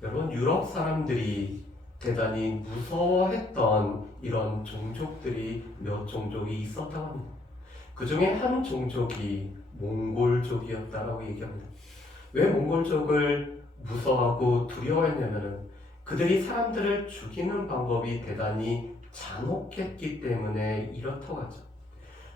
여러분, 유럽 사람들이 대단히 무서워했던 이런 종족들이 몇 종족이 있었다고 합니다. 그 중에 한 종족이 몽골족이었다라고 얘기합니다. 왜 몽골족을 무서워하고 두려워했냐면은 그들이 사람들을 죽이는 방법이 대단히 잔혹했기 때문에 이렇다고 하죠.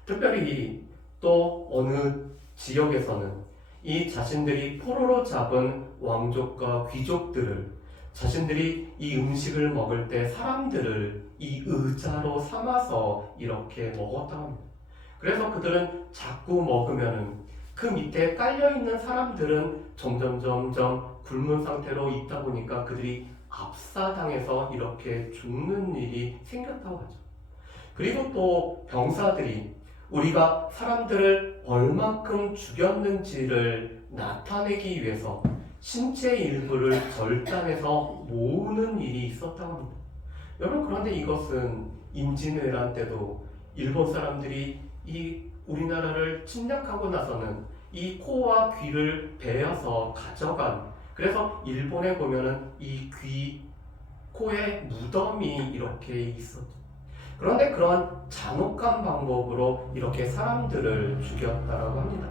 특별히 또 어느 지역에서는 이 자신들이 포로로 잡은 왕족과 귀족들을 자신들이 이 음식을 먹을 때 사람들을 이 의자로 삼아서 이렇게 먹었다고 합니다. 그래서 그들은 자꾸 먹으면은 그 밑에 깔려있는 사람들은 점점 굶은 상태로 있다 보니까 그들이 압사당해서 이렇게 죽는 일이 생겼다고 하죠. 그리고 또 병사들이 우리가 사람들을 얼만큼 죽였는지를 나타내기 위해서 신체 일부를 절단해서 모으는 일이 있었다고 합니다. 여러분, 그런데 이것은 임진왜란 때도 일본 사람들이 이 우리나라를 침략하고 나서는 이 코와 귀를 베어서 가져간, 그래서 일본에 보면은 이 귀, 코에 무덤이 이렇게 있었죠. 그런데 그러한 잔혹한 방법으로 이렇게 사람들을 죽였다라고 합니다.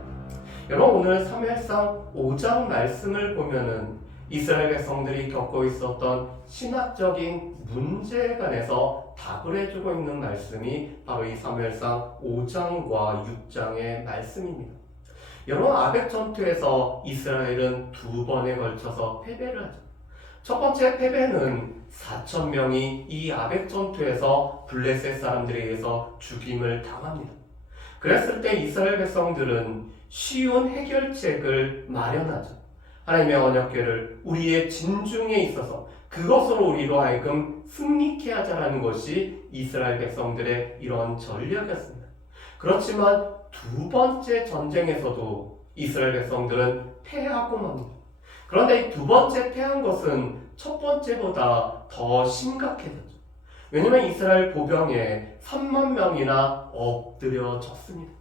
여러분, 오늘 사무엘상 5장 말씀을 보면은 이스라엘 백성들이 겪고 있었던 신학적인 문제에 관해서 답을 해주고 있는 말씀이 바로 이 사무엘상 5장과 6장의 말씀입니다. 여러분, 아벡 전투에서 이스라엘은 두 번에 걸쳐서 패배를 하죠. 첫 번째 패배는 4,000명이 이 아벡 전투에서 블레셋 사람들에 의해서 죽임을 당합니다. 그랬을 때 이스라엘 백성들은 쉬운 해결책을 마련하죠. 하나님의 언약궤를 우리의 진중에 있어서 그것으로 우리로 하여금 승리케 하자라는 것이 이스라엘 백성들의 이런 전략이었습니다. 그렇지만 두 번째 전쟁에서도 이스라엘 백성들은 패하고 맙니다. 그런데 이 두 번째 패한 것은 첫 번째보다 더 심각해졌죠. 왜냐하면 이스라엘 보병에 3만 명이나 엎드려졌습니다.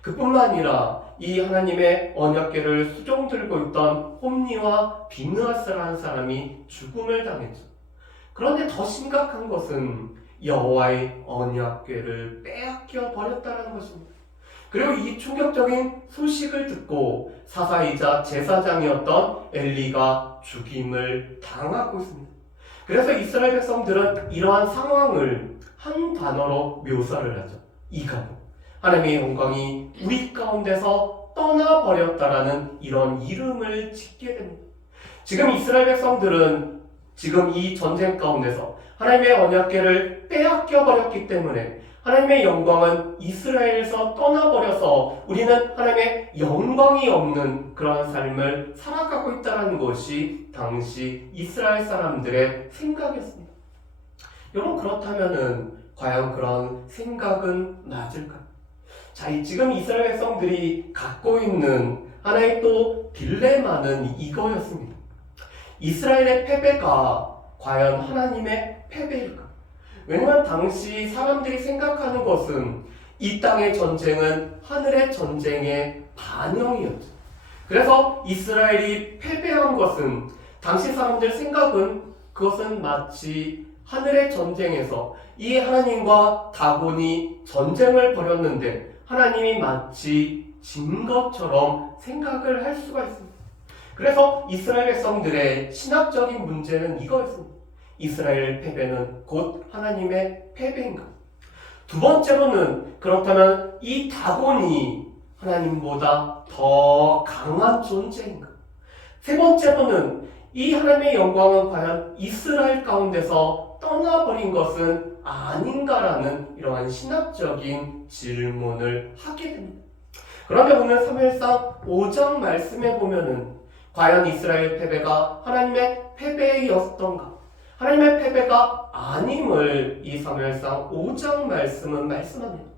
그뿐만 아니라 이 하나님의 언약궤를 수종 들고 있던 홈니와 비느하스라는 사람이 죽음을 당했죠. 그런데 더 심각한 것은 여호와의 언약궤를 빼앗겨 버렸다는 것입니다. 그리고 이 충격적인 소식을 듣고 사사이자 제사장이었던 엘리가 죽임을 당하고 있습니다. 그래서 이스라엘 백성들은 이러한 상황을 한 단어로 묘사를 하죠. 이가고, 하나님의 영광이 우리 가운데서 떠나버렸다라는 이런 이름을 짓게 됩니다. 지금 이스라엘 백성들은 지금 이 전쟁 가운데서 하나님의 언약궤를 빼앗겨 버렸기 때문에 하나님의 영광은 이스라엘에서 떠나버려서 우리는 하나님의 영광이 없는 그러한 삶을 살아가고 있다는 것이 당시 이스라엘 사람들의 생각이었습니다. 여러분, 그렇다면은 과연 그런 생각은 맞을까요? 자, 지금 이스라엘 백성들이 갖고 있는 하나의 또 딜레마는 이거였습니다. 이스라엘의 패배가 과연 하나님의 패배일까? 왜냐하면 당시 사람들이 생각하는 것은 이 땅의 전쟁은 하늘의 전쟁의 반영이었죠. 그래서 이스라엘이 패배한 것은 당시 사람들 생각은 그것은 마치 하늘의 전쟁에서 이 하나님과 다곤이 전쟁을 벌였는데 하나님이 마치 진 것처럼 생각을 할 수가 있습니다. 그래서 이스라엘 백성들의 신학적인 문제는 이거였습니다. 이스라엘 패배는 곧 하나님의 패배인가? 두 번째로는 그렇다면 이 다곤이 하나님보다 더 강한 존재인가? 세 번째로는 이 하나님의 영광은 과연 이스라엘 가운데서 떠나버린 것은 아닌가라는 이러한 신학적인 질문을 하게 됩니다. 그런데 오늘 사무엘상 5장 말씀에 보면은 과연 이스라엘 패배가 하나님의 패배였던가? 하나님의 패배가 아님을 이 사무엘상 5장 말씀은 말씀합니다.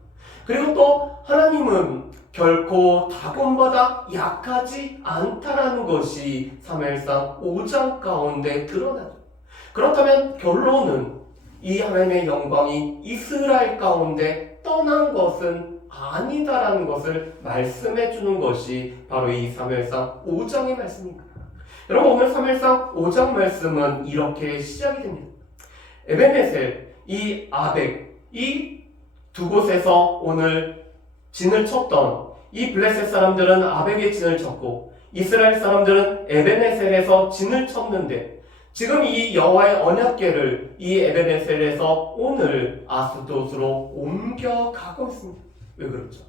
그리고 또 하나님은 결코 다곤보다 약하지 않다라는 것이 사무엘상 5장 가운데 드러나죠. 그렇다면 결론은 이 하나님의 영광이 이스라엘 가운데 떠난 것은 아니다라는 것을 말씀해 주는 것이 바로 이 사무엘상 5장의 말씀입니다. 여러분 오늘 3일상 5장 말씀은 이렇게 시작이 됩니다. 에베네셀, 이 아벡, 이 두 곳에서 오늘 진을 쳤던 이 블레셋 사람들은 아벡에 진을 쳤고 이스라엘 사람들은 에베네셀에서 진을 쳤는데 지금 이 여호와의 언약궤를 이 에베네셀에서 오늘 아스돗으로 옮겨가고 있습니다. 왜 그렇죠?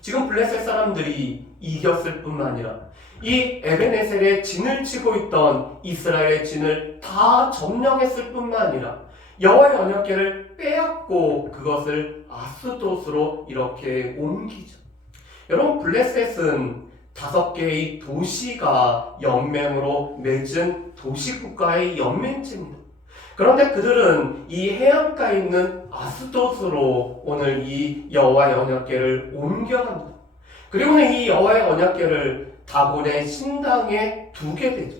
지금 블레셋 사람들이 이겼을 뿐만 아니라 이 에베네셀에 진을 치고 있던 이스라엘의 진을 다 점령했을 뿐만 아니라 여호와의 언약궤를 빼앗고 그것을 아스돗으로 이렇게 옮기죠. 여러분 블레셋은 5개의 도시가 연맹으로 맺은 도시국가의 연맹체입니다. 그런데 그들은 이 해안가에 있는 아스돗으로 오늘 이 여호와의 언약궤를 옮겨갑니다. 그리고는 이 여호와의 언약궤를 다곤의 신당에 두게 되죠.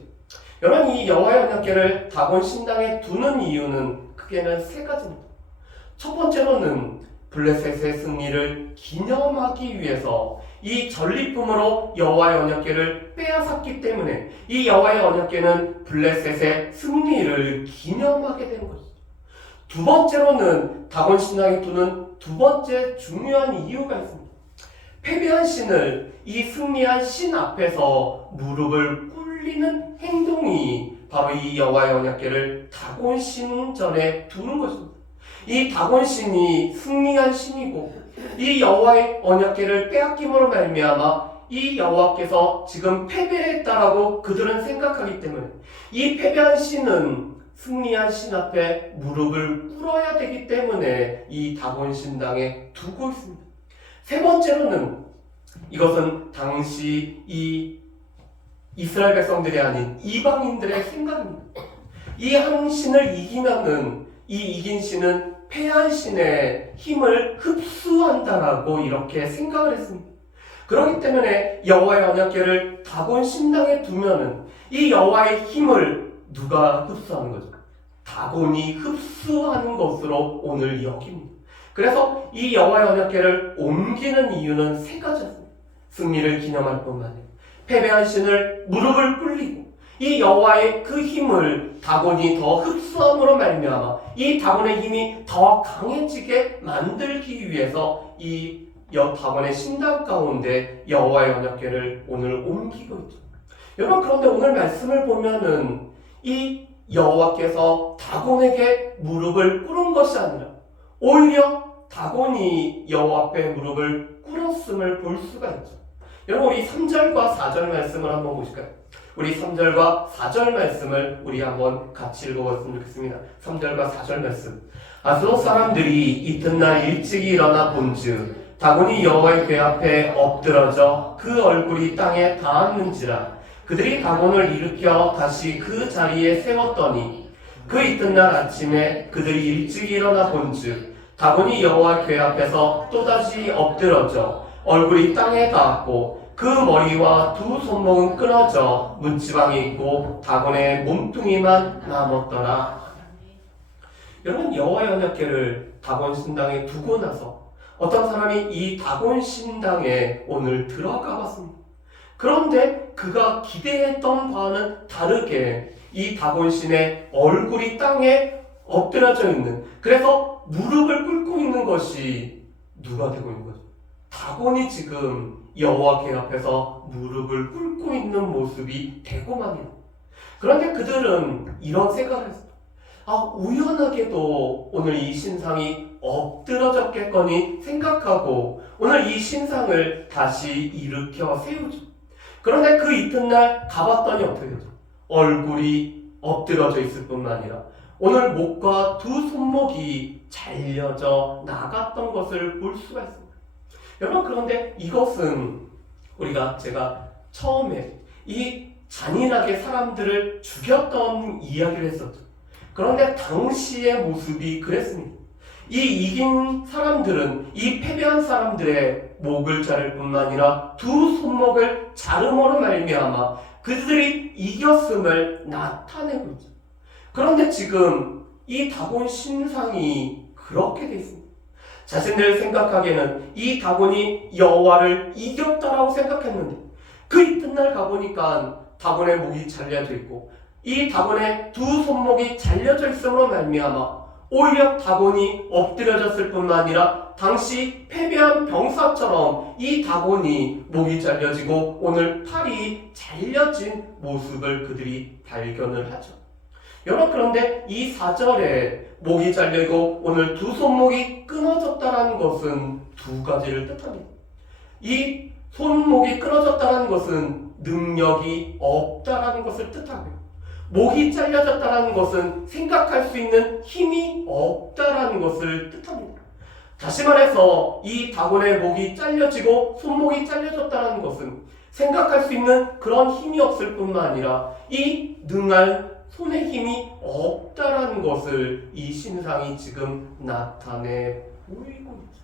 여러분 이 여호와의 언약궤를 다곤 신당에 두는 이유는 크게는 3가지입니다. 첫 번째로는 블레셋의 승리를 기념하기 위해서 이 전리품으로 여호와의 언약궤를 빼앗았기 때문에 이 여호와의 언약궤는 블레셋의 승리를 기념하게 되는 것이죠. 두 번째로는 다곤 신당에 두는 두 번째 중요한 이유가 있습니다. 패배한 신을 이 승리한 신 앞에서 무릎을 꿇리는 행동이 바로 이 여호와의 언약궤를 다곤 신 전에 두는 것입니다. 이 다곤 신이 승리한 신이고 이 여호와의 언약궤를 빼앗김으로 말미암아 이 여호와께서 지금 패배했다라고 그들은 생각하기 때문에 이 패배한 신은 승리한 신 앞에 무릎을 꿇어야 되기 때문에 이 다곤 신당에 두고 있습니다. 세 번째로는 이것은 당시 이 이스라엘 백성들이 아닌 이방인들의 생각입니다. 이 한 신을 이기면은 이 이긴 신은 패한 신의 힘을 흡수한다라고 이렇게 생각을 했습니다. 그렇기 때문에 여호와의 언약궤를 다곤 신당에 두면은 이 여호와의 힘을 누가 흡수하는 거죠? 다곤이 흡수하는 것으로 오늘 여깁니다. 그래서 이 여호와의 언약궤를 옮기는 이유는 3가지였습니다. 승리를 기념할 뿐만 아니라 패배한 신을 무릎을 꿇리고 이 여호와의 그 힘을 다곤이 더 흡수함으로 말미암아 이 다곤의 힘이 더 강해지게 만들기 위해서 이 다곤의 신당 가운데 여호와의 언약궤를 오늘 옮기고 있죠. 여러분 그런데 오늘 말씀을 보면은 이 여호와께서 다곤에게 무릎을 꿇은 것이 아니라 오히려 다곤이 여호와 앞에 무릎을 꿇었음을 볼 수가 있죠. 여러분 우리 3절과 4절 말씀을 한번 보실까요? 우리 3절과 4절 말씀을 우리 한번 같이 읽어봤으면 좋겠습니다. 3절과 4절 말씀. 아스돗 사람들이 이튿날 일찍이 일어나 본즉 다곤이 여호와의 궤 앞에 엎드러져 그 얼굴이 땅에 닿았는지라 그들이 다곤을 일으켜 다시 그 자리에 세웠더니 그 이튿날 아침에 그들이 일찍 일어나 본즉 다곤이 여호와 궤 앞에서 또다시 엎드러져 얼굴이 땅에 닿았고 그 머리와 두 손목은 끊어져 문지방이 있고 다곤의 몸뚱이만 남았더라. 여러분 여호와의 언약궤를 다곤 신당에 두고 나서 어떤 사람이 이 다곤 신당에 오늘 들어가 봤습니다. 그런데 그가 기대했던 바와는 다르게 이 다곤 신의 얼굴이 땅에 엎드려져 있는, 그래서 무릎을 꿇고 있는 것이 누가 되고 있는 거죠? 다곤이 지금 여호와 궤 앞에서 무릎을 꿇고 있는 모습이 되고 맙니다. 그런데 그들은 이런 생각을 했어요. 우연하게도 오늘 이 신상이 엎드러졌겠거니 생각하고 오늘 이 신상을 다시 일으켜 세우죠. 그런데 그 이튿날 가봤더니 어떻게 되죠? 얼굴이 엎드러져 있을 뿐만 아니라 오늘 목과 두 손목이 잘려져 나갔던 것을 볼 수가 있습니다. 여러분 그런데 이것은 제가 처음에 이 잔인하게 사람들을 죽였던 이야기를 했었죠. 그런데 당시의 모습이 그랬습니다. 이 이긴 사람들은 이 패배한 사람들의 목을 자를 뿐만 아니라 두 손목을 자름으로 말미암아 그들이 이겼음을 나타내고 있죠. 그런데 지금 이 다곤 신상이 그렇게 되어 있습니다. 자신들 생각하기에는 이 다곤이 여호와를 이겼다라고 생각했는데 그 이튿날 가보니까 다곤의 목이 잘려져 있고 이 다곤의 두 손목이 잘려져 있음으로 말미암아 오히려 다곤이 엎드려졌을 뿐만 아니라 당시 패배한 병사처럼 이 다곤이 목이 잘려지고 오늘 팔이 잘려진 모습을 그들이 발견을 하죠. 여러분, 그런데 이 4절에 목이 잘리고 오늘 두 손목이 끊어졌다는 것은 두 가지를 뜻합니다. 이 손목이 끊어졌다는 것은 능력이 없다라는 것을 뜻하고요. 목이 잘려졌다는 것은 생각할 수 있는 힘이 없다라는 것을 뜻합니다. 다시 말해서 이 다곤의 목이 잘려지고 손목이 잘려졌다는 것은 생각할 수 있는 그런 힘이 없을 뿐만 아니라 이 능할 손의 힘이 없다라는 것을 이 신상이 지금 나타내 보이고 있죠.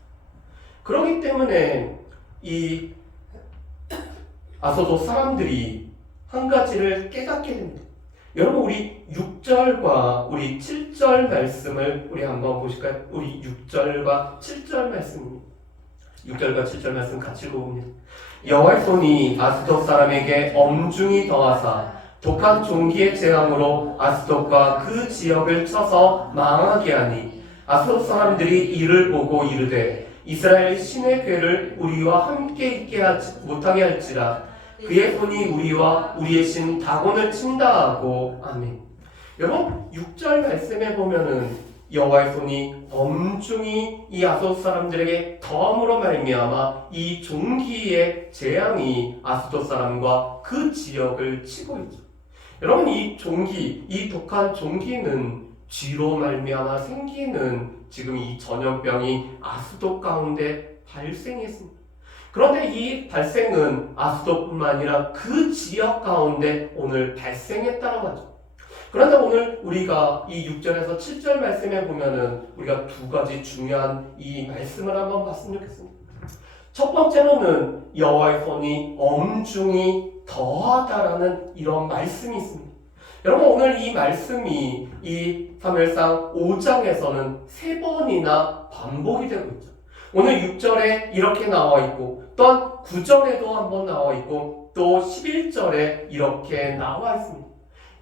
그렇기 때문에 이 아소도 사람들이 한 가지를 깨닫게 됩니다. 여러분, 우리 6절과 우리 7절 말씀을 우리 한번 보실까요? 우리 6절과 7절 말씀입니다. 6절과 7절 말씀 같이 읽어봅니다. 여호와의 손이 아스돗 사람에게 엄중히 더하사 독한 종기의 재앙으로 아스돗과 그 지역을 쳐서 망하게 하니 아스돗 사람들이 이를 보고 이르되 이스라엘 신의 괴를 우리와 함께 있게 못하게 할지라 그의 손이 우리와 우리의 신 다곤을 친다 하고. 아멘. 여러분, 6절 말씀에 보면은 여호와의 손이 엄중히 이 아스돗 사람들에게 더함으로 말미암아 이 종기의 재앙이 아스돗 사람과 그 지역을 치고 있죠. 여러분, 이 종기, 이 독한 종기는 쥐로 말미암아 생기는 지금 이 전염병이 아스돗 가운데 발생했습니다. 그런데 이 발생은 아스돗뿐만 아니라 그 지역 가운데 오늘 발생했다고 하죠. 그런데 오늘 우리가 이 6절에서 7절 말씀에 보면은 우리가 두 가지 중요한 이 말씀을 한번 봤으면 좋겠습니다. 첫 번째로는 여호와의 손이 엄중히 더하다라는 이런 말씀이 있습니다. 여러분, 오늘 이 말씀이 이 사무엘상 5장에서는 3번이나 반복이 되고 있죠. 오늘 6절에 이렇게 나와 있고 또한 9절에도 한번 나와 있고 또 11절에 이렇게 나와 있습니다.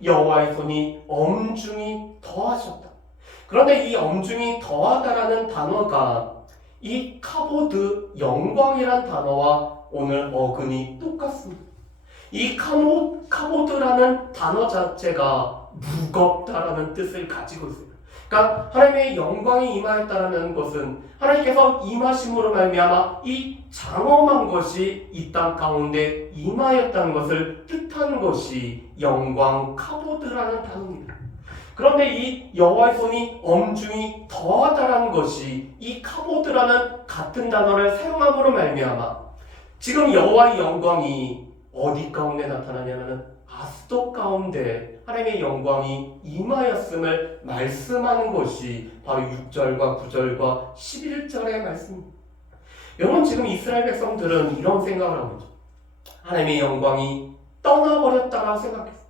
여호와의 손이 엄중히 더하셨다. 그런데 이 엄중히 더하다라는 단어가 이 카보드 영광이란 단어와 오늘 어근이 똑같습니다. 이 카보드라는 단어 자체가 무겁다라는 뜻을 가지고 있습니다. 그러니까 하나님의 영광이 임하였다라는 것은 하나님께서 임하심으로 말미암아 이 장엄한 것이 이 땅 가운데 임하였다는 것을 뜻하는 것이 영광 카보드라는 단어입니다. 그런데 이 여호와의 손이 엄중히 더하다라는 것이 이 카보드라는 같은 단어를 사용함으로 말미암아 지금 여호와의 영광이 어디 가운데 나타나냐면 아스돗 가운데 하나님의 영광이 임하였음을 말씀하는 것이 바로 6절과 9절과 11절의 말씀입니다. 여러분, 지금 이스라엘 백성들은 이런 생각을 하고 있죠. 하나님의 영광이 떠나버렸다라고 생각했어요.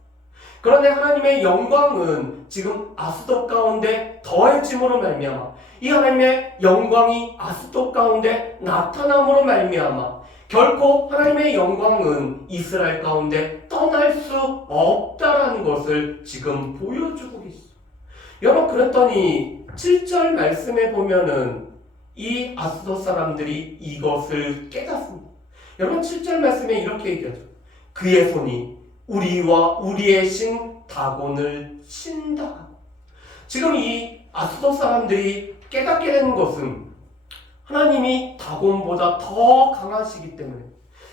그런데 하나님의 영광은 지금 아스돗 가운데 더해짐으로 말미암아 이 하나님의 영광이 아스돗 가운데 나타남으로 말미암아 결코 하나님의 영광은 이스라엘 가운데 떠날 수 없다라는 것을 지금 보여주고 계시죠. 여러분, 그랬더니 7절 말씀에 보면은 이 아스돗 사람들이 이것을 깨닫습니다. 여러분, 7절 말씀에 이렇게 얘기하죠. 그의 손이 우리와 우리의 신 다곤을 친다. 지금 이 아스돗 사람들이 깨닫게 되는 것은 하나님이 다곤보다 더 강하시기 때문에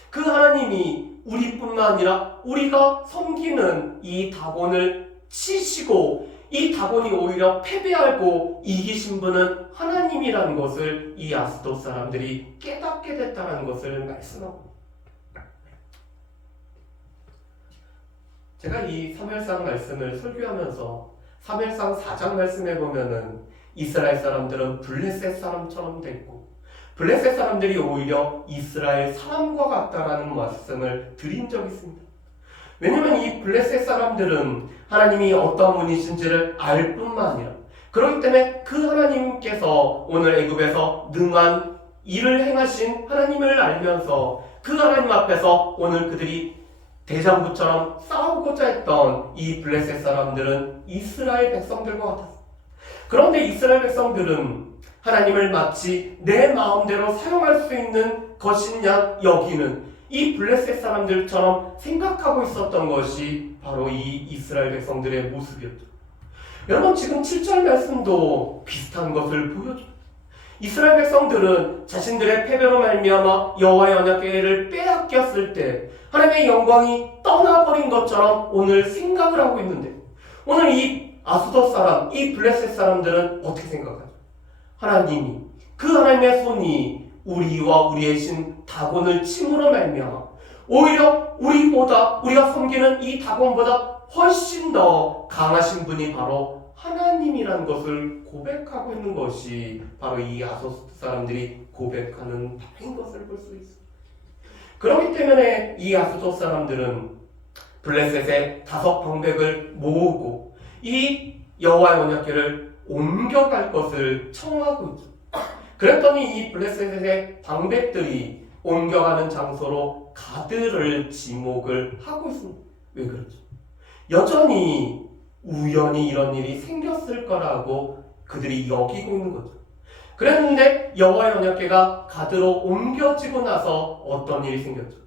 그 하나님이 우리뿐만 아니라 우리가 섬기는 이 다곤을 치시고 이 다곤이 오히려 패배하고 이기신 분은 하나님이라는 것을 이 아스돗 사람들이 깨닫게 됐다는 것을 말씀하고, 제가 이 사무엘상 말씀을 설교하면서 사무엘상 4장 말씀에 보면은 이스라엘 사람들은 블레셋 사람처럼 됐고 블레셋 사람들이 오히려 이스라엘 사람과 같다라는 말씀을 드린 적이 있습니다. 왜냐하면 이 블레셋 사람들은 하나님이 어떤 분이신지를 알 뿐만 아니라 그렇기 때문에 그 하나님께서 오늘 애굽에서 능한 일을 행하신 하나님을 알면서 그 하나님 앞에서 오늘 그들이 대장부처럼 싸우고자 했던 이 블레셋 사람들은 이스라엘 백성들과 같았습니다. 그런데 이스라엘 백성들은 하나님을 마치 내 마음대로 사용할 수 있는 것이냐 여기는 이 블레셋 사람들처럼 생각하고 있었던 것이 바로 이 이스라엘 백성들의 모습이었죠. 여러분, 지금 7절 말씀도 비슷한 것을 보여줘요. 이스라엘 백성들은 자신들의 패배로 말미암아 여호와의 언약궤를 빼앗겼을 때 하나님의 영광이 떠나버린 것처럼 오늘 생각을 하고 있는데, 오늘 이 아수돗 사람, 이 블레셋 사람들은 어떻게 생각하죠? 하나님이, 그 하나님의 손이 우리와 우리의 신 다곤을 침으로 말미암아 오히려 우리가 섬기는 이 다곤보다 훨씬 더 강하신 분이 바로 하나님이라는 것을 고백하고 있는 것이 바로 이 아수돗 사람들이 고백하는 바인 것을 볼 수 있습니다. 그렇기 때문에 이 아수돗 사람들은 블레셋의 5방백을 모으고 이 여호와의 언약궤를 옮겨갈 것을 청하고 있죠. 그랬더니 이 블레셋의 방백들이 옮겨가는 장소로 가드를 지목을 하고 있습니다. 왜 그렇죠? 여전히 우연히 이런 일이 생겼을 거라고 그들이 여기고 있는 거죠. 그랬는데 여호와의 언약궤가 가드로 옮겨지고 나서 어떤 일이 생겼죠?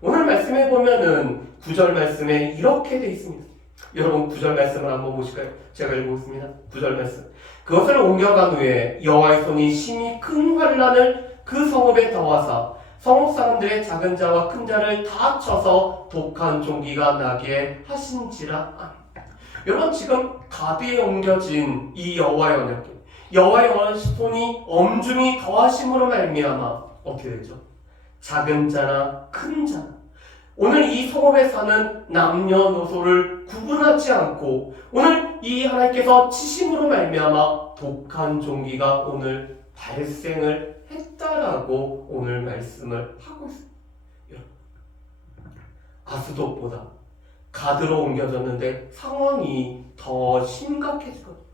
오늘 말씀에 보면은 9절 말씀에 이렇게 돼 있습니다. 여러분 9절 말씀을 한번 보실까요? 제가 읽어보겠습니다. 9절 말씀. 그것을 옮겨간 후에 여호와의 손이 심히 큰 환란을 그 성읍에 더하사 성읍 사람들의 작은 자와 큰 자를 다 쳐서 독한 종기가 나게 하신지라. 여러분, 지금 가드에 옮겨진 이 여호와의 언약궤, 여호와의 손이 엄중히 더하심으로 말미암아 어떻게 되죠? 작은 자나 큰 자, 오늘 이 성읍에 사는 남녀노소를 구분하지 않고 오늘 이 하나님께서 치심으로 말미암아 독한 종기가 오늘 발생을 했다라고 오늘 말씀을 하고 있습니다. 여러분, 아수돗보다 가드로 옮겨졌는데 상황이 더 심각해지거든요.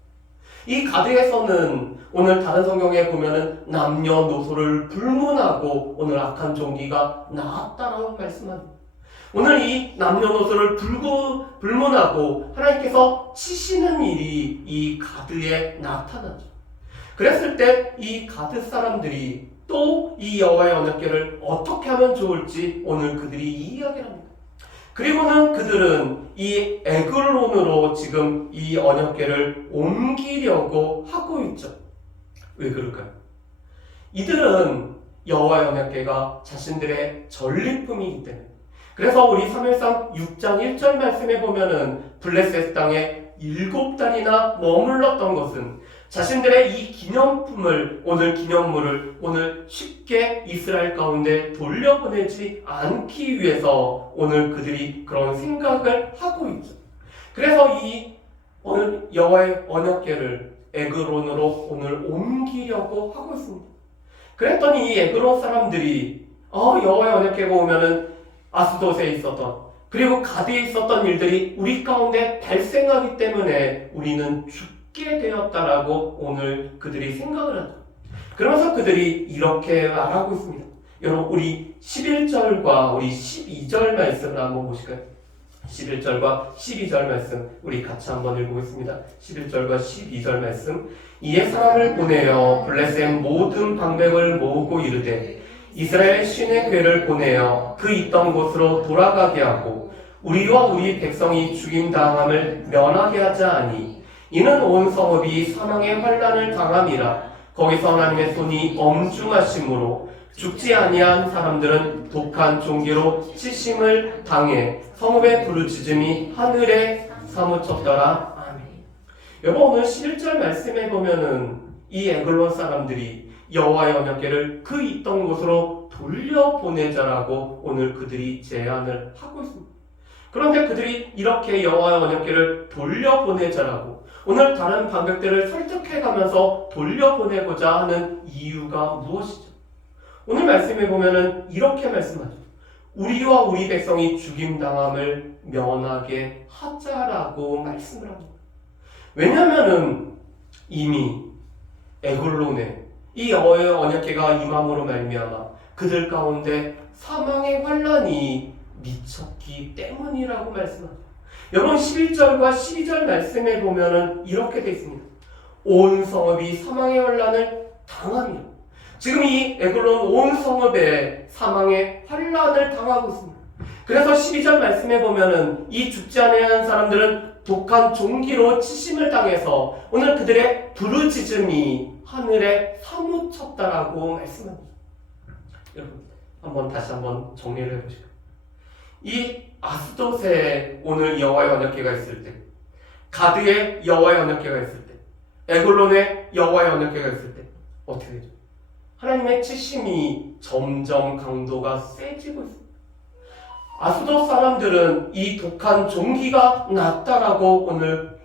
이 가드에서는 오늘 다른 성경에 보면은 남녀노소를 불문하고 오늘 악한 종기가 나았다라고 말씀합니다. 오늘 이 남녀노소를 불문하고 하나님께서 치시는 일이 이 가드에 나타나죠. 그랬을 때 이 가드 사람들이 또 이 여호와의 언약궤를 어떻게 하면 좋을지 오늘 그들이 이야기를 합니다. 그리고는 그들은 이 에글론으로 지금 이 언약궤를 옮기려고 하고 있죠. 왜 그럴까요? 이들은 여호와의 언약궤가 자신들의 전리품이기 때문에. 그래서 우리 사무엘상 6장 1절 말씀에 보면은 블레셋 땅에 7달이나 머물렀던 것은 자신들의 이 기념품을, 오늘 기념물을 오늘 쉽게 이스라엘 가운데 돌려보내지 않기 위해서 오늘 그들이 그런 생각을 하고 있죠. 그래서 이 오늘 여호와의 언약궤를 에그론으로 오늘 옮기려고 하고 있습니다. 그랬더니 이 에그론 사람들이 여호와의 언약궤가 오면은 아스돗에 있었던, 그리고 가드에 있었던 일들이 우리 가운데 발생하기 때문에 우리는 죽게 되었다라고 오늘 그들이 생각을 하죠. 그러면서 그들이 이렇게 말하고 있습니다. 여러분, 우리 11절과 우리 12절 말씀을 한번 보실까요? 11절과 12절 말씀 우리 같이 한번 읽어보겠습니다. 11절과 12절 말씀. 이에 사람을 보내어 블레셋 모든 방백을 모으고 이르되 이스라엘 신의 궤를 보내어 그 있던 곳으로 돌아가게 하고 우리와 우리 백성이 죽임당함을 면하게 하자 하니 이는 온 성읍이 사망의 환난을 당함이라. 거기서 하나님의 손이 엄중하심으로 죽지 아니한 사람들은 독한 종기로 치심을 당해 성읍의 부르짖음이 하늘에 사무쳤더라. 아멘. 여러분, 오늘 11절 말씀에 보면은 이 에글론 사람들이 여호와의 언약궤를 그 있던 곳으로 돌려보내자라고 오늘 그들이 제안을 하고 있습니다. 그런데 그들이 이렇게 여호와의 언약궤를 돌려보내자라고 오늘 다른 방백들을 설득해가면서 돌려보내고자 하는 이유가 무엇이죠? 오늘 말씀에 보면은 이렇게 말씀하죠. 우리와 우리 백성이 죽임당함을 면하게 하자라고 말씀을 합니다. 왜냐하면은 이미 에글론에 이 여호와의 언약궤가 임함으로 말미암아 그들 가운데 사망의 환난이 미쳤기 때문이라고 말씀합니다. 여러분 11절과 12절 말씀에 보면은 이렇게 되어 있습니다. 온 성읍이 사망의 환난을 당하며, 지금 이 에글론 온 성읍에 사망의 환난을 당하고 있습니다. 그래서 12절 말씀에 보면은 이 죽지 아니한 사람들은 독한 종기로 치심을 당해서 오늘 그들의 부르짖음이 하늘에 사무쳤다라고 말씀합니다. 여러분 다시 한번 정리를 해보시죠. 이 아스돗에 오늘 여호와의 언약궤가 있을 때, 가드에 여호와의 언약궤가 있을 때, 에글론에 여호와의 언약궤가 있을 때 어떻게 되죠? 하나님의 치심이 점점 강도가 세지고 있습니다. 아스돗 사람들은 이 독한 종기가 났다라고 오늘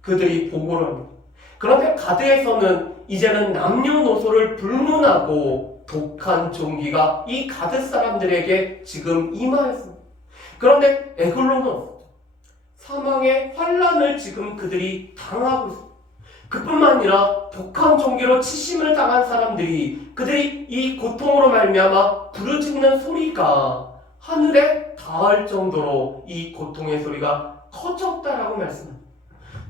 그들이 보고를 합니다. 그런데 가드에서는 이제는 남녀노소를 불문하고 독한 종기가 이 가드 사람들에게 지금 임하였습니다. 그런데 에글론은 사망의 환난을 지금 그들이 당하고 있습니다. 그뿐만 아니라 독한 종기로 치심을 당한 사람들이 그들이 이 고통으로 말미암아 부르짖는 소리가 하늘에 닿을 정도로 이 고통의 소리가 커졌다라고 말씀합니다.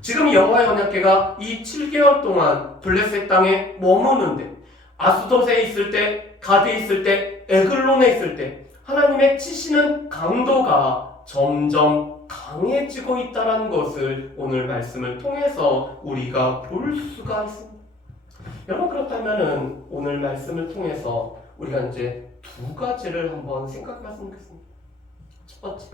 지금 여호와의 언약궤가 이 7개월 동안 블레셋 땅에 머무는데, 아스돗에 있을 때, 가드에 있을 때, 에글론에 있을 때 하나님의 치시는 강도가 점점 강해지고 있다는 것을 오늘 말씀을 통해서 우리가 볼 수가 있습니다. 여러분, 그렇다면 오늘 말씀을 통해서 우리가 이제 두 가지를 한번 생각해봤으면 좋겠습니다. 첫 번째,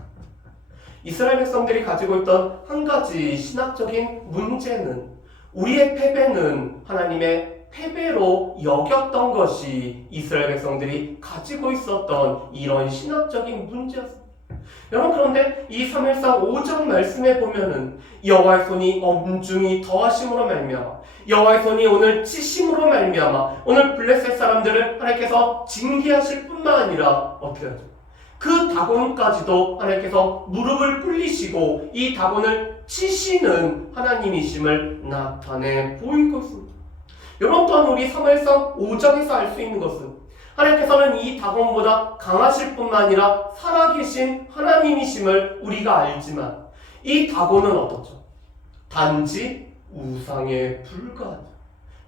이스라엘 백성들이 가지고 있던 한 가지 신학적인 문제는, 우리의 패배는 하나님의 패배로 여겼던 것이 이스라엘 백성들이 가지고 있었던 이런 신학적인 문제였습니다. 여러분, 그런데 이 사무엘상 5장 말씀에 보면은 여호와의 손이 엄중히 더하심으로 말미암아, 여호와의 손이 오늘 치심으로 말미암아 오늘 블레셋 사람들을 하나님께서 징계하실 뿐만 아니라 어떻게 하죠? 그 다곤까지도 하나님께서 무릎을 꿇리시고 이 다곤을 치시는 하나님이심을 나타내 보이고 있습니다. 여러분, 또한 우리 사무엘상 5장에서 알 수 있는 것은 하나님께서는 이 다곤보다 강하실 뿐만 아니라 살아계신 하나님이심을 우리가 알지만, 이 다곤은 어떻죠? 단지 우상에 불과하죠.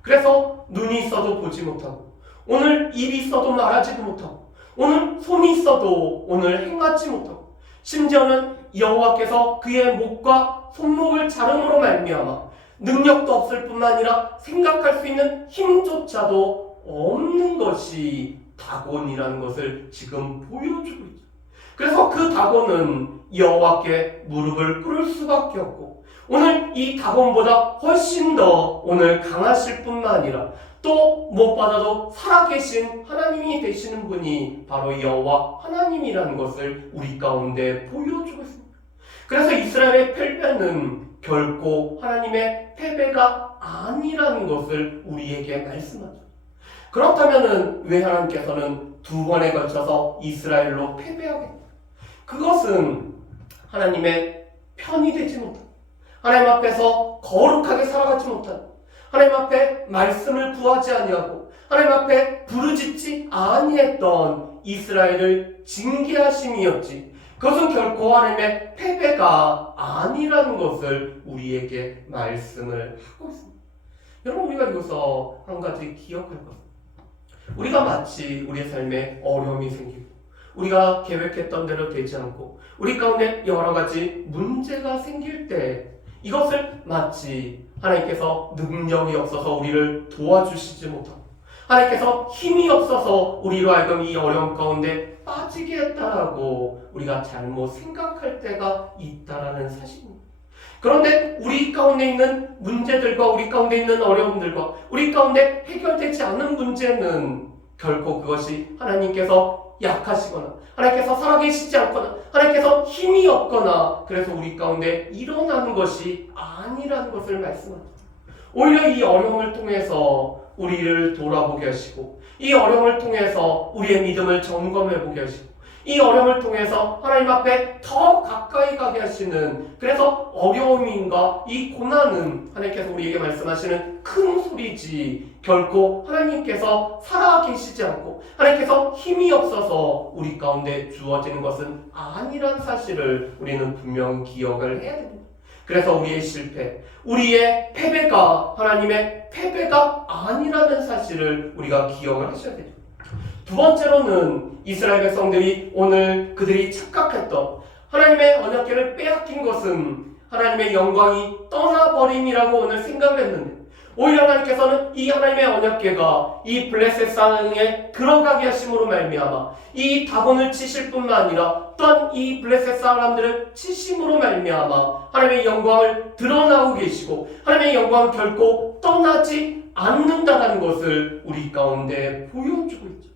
그래서 눈이 있어도 보지 못하고, 오늘 입이 있어도 말하지도 못하고, 오늘 손이 있어도 오늘 행하지 못하고, 심지어는 여호와께서 그의 목과 손목을 자름으로 말미암아 능력도 없을 뿐만 아니라 생각할 수 있는 힘조차도 없는 것이 다곤이라는 것을 지금 보여주고 있죠. 그래서 그 다곤은 여호와께 무릎을 꿇을 수밖에 없고, 오늘 이 다곤보다 훨씬 더 오늘 강하실 뿐만 아니라 또 무엇보다도 살아계신 하나님이 되시는 분이 바로 여호와 하나님이라는 것을 우리 가운데 보여주고 있습니다. 그래서 이스라엘의 패배는 결코 하나님의 패배가 아니라는 것을 우리에게 말씀하죠. 그렇다면 왜 하나님께서는 두 번에 걸쳐서 이스라엘로 패배하겠다? 그것은 하나님의 편이 되지 못한, 하나님 앞에서 거룩하게 살아가지 못한, 하나님 앞에 말씀을 구하지 아니하고 하나님 앞에 부르짖지 아니했던 이스라엘을 징계하심이었지, 그것은 결코 하나님의 패배가 아니라는 것을 우리에게 말씀을 하고 있습니다. 여러분, 우리가 여기서 한 가지 기억할 것은, 우리가 마치 우리의 삶에 어려움이 생기고 우리가 계획했던 대로 되지 않고 우리 가운데 여러 가지 문제가 생길 때 이것을 마치 하나님께서 능력이 없어서 우리를 도와주시지 못하고 하나님께서 힘이 없어서 우리로 하여금 이 어려움 가운데 빠지게 했다라고 우리가 잘못 생각할 때가 있다라는 사실입니다. 그런데 우리 가운데 있는 문제들과 우리 가운데 있는 어려움들과 우리 가운데 해결되지 않은 문제는 결코 그것이 하나님께서 약하시거나 하나님께서 살아계시지 않거나 하나님께서 힘이 없거나 그래서 우리 가운데 일어나는 것이 아니라는 것을 말씀합니다. 오히려 이 어려움을 통해서 우리를 돌아보게 하시고 이 어려움을 통해서 우리의 믿음을 점검해 보게 하시고 이 어려움을 통해서 하나님 앞에 더 가까이 가게 하시는, 그래서 어려움인가 이 고난은 하나님께서 우리에게 말씀하시는 큰 소리지 결코 하나님께서 살아계시지 않고 하나님께서 힘이 없어서 우리 가운데 주어지는 것은 아니란 사실을 우리는 분명 기억을 해야 됩니다. 그래서 우리의 실패, 우리의 패배가 하나님의 패배가 아니라는 사실을 우리가 기억을 하셔야 됩니다. 두 번째로는 이스라엘 백성들이 오늘 그들이 착각했던 하나님의 언약궤를 빼앗긴 것은 하나님의 영광이 떠나버림이라고 오늘 생각을 했는데, 오히려 하나님께서는 이 하나님의 언약궤가 이 블레셋 땅에 들어가게 하심으로 말미암아 이 다곤을 치실 뿐만 아니라 또한 이 블레셋 사람들을 치심으로 말미암아 하나님의 영광을 드러나고 계시고 하나님의 영광은 결코 떠나지 않는다는 것을 우리 가운데 보여주고 있죠.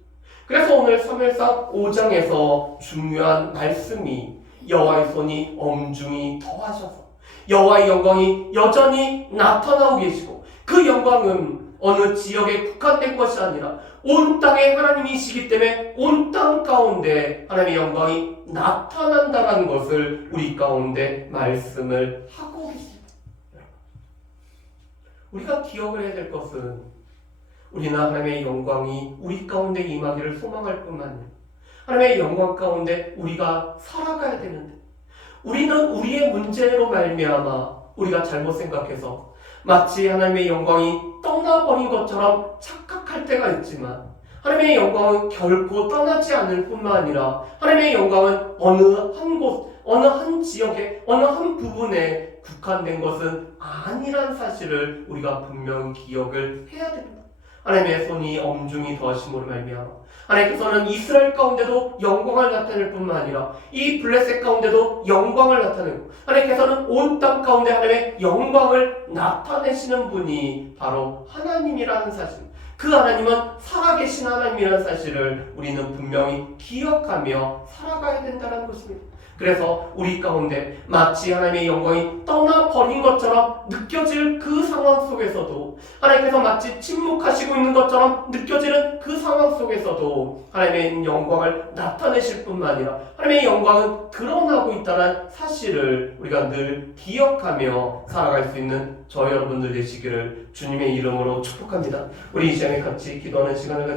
그래서 오늘 사무엘상 5장에서 중요한 말씀이 여호와의 손이 엄중히 더하셔서 여호와의 영광이 여전히 나타나고 계시고, 그 영광은 어느 지역에 국한된 것이 아니라 온 땅에 하나님이시기 때문에 온 땅 가운데 하나님의 영광이 나타난다는 것을 우리 가운데 말씀을 하고 계십니다. 우리가 기억을 해야 될 것은 우리는 하나님의 영광이 우리 가운데 임하기를 소망할 뿐만 아니라 하나님의 영광 가운데 우리가 살아가야 되는데, 우리는 우리의 문제로 말미암아 우리가 잘못 생각해서 마치 하나님의 영광이 떠나버린 것처럼 착각할 때가 있지만, 하나님의 영광은 결코 떠나지 않을 뿐만 아니라 하나님의 영광은 어느 한 곳, 어느 한 지역에, 어느 한 부분에 국한된 것은 아니란 사실을 우리가 분명히 기억을 해야 됩니다. 하나님의 손이 엄중히 더하심으로 말미암아 하나님께서는 이스라엘 가운데도 영광을 나타낼 뿐만 아니라 이 블레셋 가운데도 영광을 나타내고, 하나님께서는 온 땅 가운데 하나님의 영광을 나타내시는 분이 바로 하나님이라는 사실, 그 하나님은 살아계신 하나님이라는 사실을 우리는 분명히 기억하며 살아가야 된다는 것입니다. 그래서 우리 가운데 마치 하나님의 영광이 떠나버린 것처럼 느껴질 그 상황 속에서도, 하나님께서 마치 침묵하시고 있는 것처럼 느껴지는 그 상황 속에서도 하나님의 영광을 나타내실 뿐만 아니라 하나님의 영광은 드러나고 있다는 사실을 우리가 늘 기억하며 살아갈 수 있는 저 여러분들 되시기를 주님의 이름으로 축복합니다. 우리 이 시간에 같이 기도하는 시간을 가졌습니다.